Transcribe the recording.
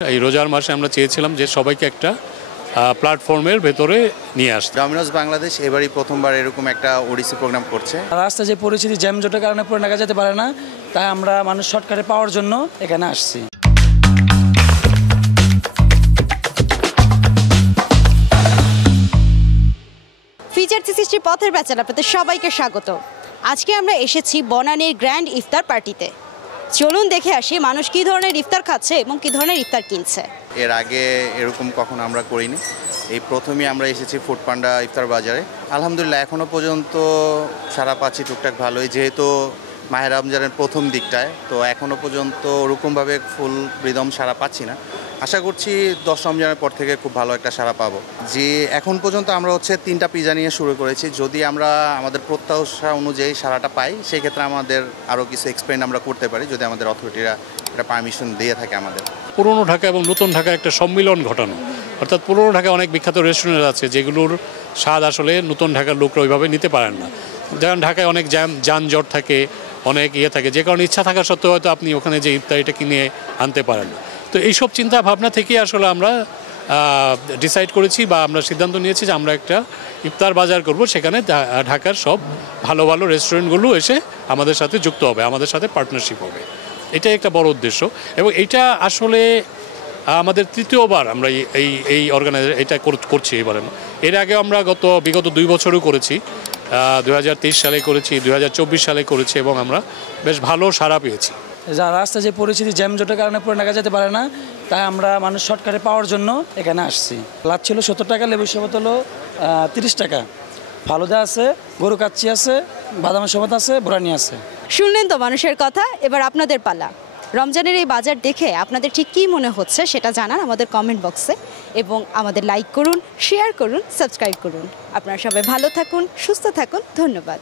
এই রোজার মাসে আমরা চেয়েছিলাম যে সবাইকে একটা প্ল্যাটফর্মের ভেতরে নিয়ে আসতে। ডমিনোজ বাংলাদেশ এবারই প্রথমবার এরকম একটা ওডিসি প্রোগ্রাম করছে। রাস্তায় যে পরিস্থিতি জ্যামজটের কারণে পুরো নাগা যেতে পারে না, তাই আমরা মানুষ শর্টকাটে পাওয়ার জন্য এখানে আসছি। ফিচার 360 পথের প্যাচাল আপনাদের সবাইকে স্বাগত। আজকে আমরা এসেছি বনানীর গ্র্যান্ড ইফতার পার্টিতে। চলুন দেখে আসি মানুষ কী ধরনের ইফতার খাচ্ছে এবং কী ধরনের ইফতার কিনছে। এর আগে এরকম কখনো আমরা করিনি, এই প্রথমেই আমরা এসেছি ফুড পান্ডা ইফতার বাজারে। আলহামদুলিল্লাহ এখনও পর্যন্ত সারা পাচ্ছি টুকটাক ভালোই, যেহেতু মাহে রমজানের প্রথম দিকটায়, তো এখনও পর্যন্ত ওরকমভাবে ফুল রিদম সারা পাচ্ছি না। আশা করছি 10 রমজানের পর থেকে খুব ভালো একটা সারা পাবো। যে এখন পর্যন্ত আমরা 3টা পিজা নিয়ে শুরু করেছি। যদি আমরা আমাদের প্রত্যাশা অনুযায়ী সারাটা পাই, সেই ক্ষেত্রে আমাদের আরও কিছু এক্সপেন্ড আমরা করতে পারি, যদি আমাদের অথরিটিরা একটা পারমিশন দিয়ে থাকে আমাদের। পুরনো ঢাকা এবং নতুন ঢাকার একটা সম্মিলন ঘটানো, অর্থাৎ পুরনো ঢাকায় অনেক বিখ্যাত রেস্টুরেন্ট আছে যেগুলোর স্বাদ আসলে নতুন ঢাকার লোকরা ওইভাবে নিতে পারেন না। যেমন ঢাকায় অনেক যানজট থাকে, অনেক থাকে, যে কারণে ইচ্ছা থাকা সত্ত্বেও হয়তো আপনি ওখানে যে ইফতারিটা কিনে আনতে পারেন না। তো এইসব চিন্তা ভাবনা থেকেই আসলে আমরা ডিসাইড করেছি বা আমরা সিদ্ধান্ত নিয়েছি যে আমরা একটা ইফতার বাজার করব, সেখানে ঢাকার সব ভালো ভালো রেস্টুরেন্টগুলো এসে আমাদের সাথে যুক্ত হবে, আমাদের সাথে পার্টনারশিপ হবে। এটাই একটা বড় উদ্দেশ্য এবং এইটা আসলে আমাদের তৃতীয়বার আমরা এই এটা করছি এবারে। এর আগে আমরা বিগত 2 বছরও করেছি, 2023 সালে করেছি, 2024 সালে করেছি এবং আমরা বেশ ভালো সাড়া পেয়েছি। যা রাস্তায় যে পরিস্থিতি জ্যামজটের কারণে পুরো নাগা যেতে পারে না, তাই আমরা মানুষ শর্টকাটে পাওয়ার জন্য এখানে আসছি। লাভ ছিল 70 টাকা, লেবুর শরবত হলো 30 টাকা, ফালুদা আছে, গরু কাচ্চি আছে, বাদামের শরবত আছে, বোরানি আছে। শুনলেন তো মানুষের কথা, এবার আপনাদের পালা। রমজানের এই বাজার দেখে আপনাদের ঠিক কী মনে হচ্ছে সেটা জানান আমাদের কমেন্ট বক্সে, এবং আমাদের লাইক করুন, শেয়ার করুন, সাবস্ক্রাইব করুন। আপনারা সবাই ভালো থাকুন, সুস্থ থাকুন, ধন্যবাদ।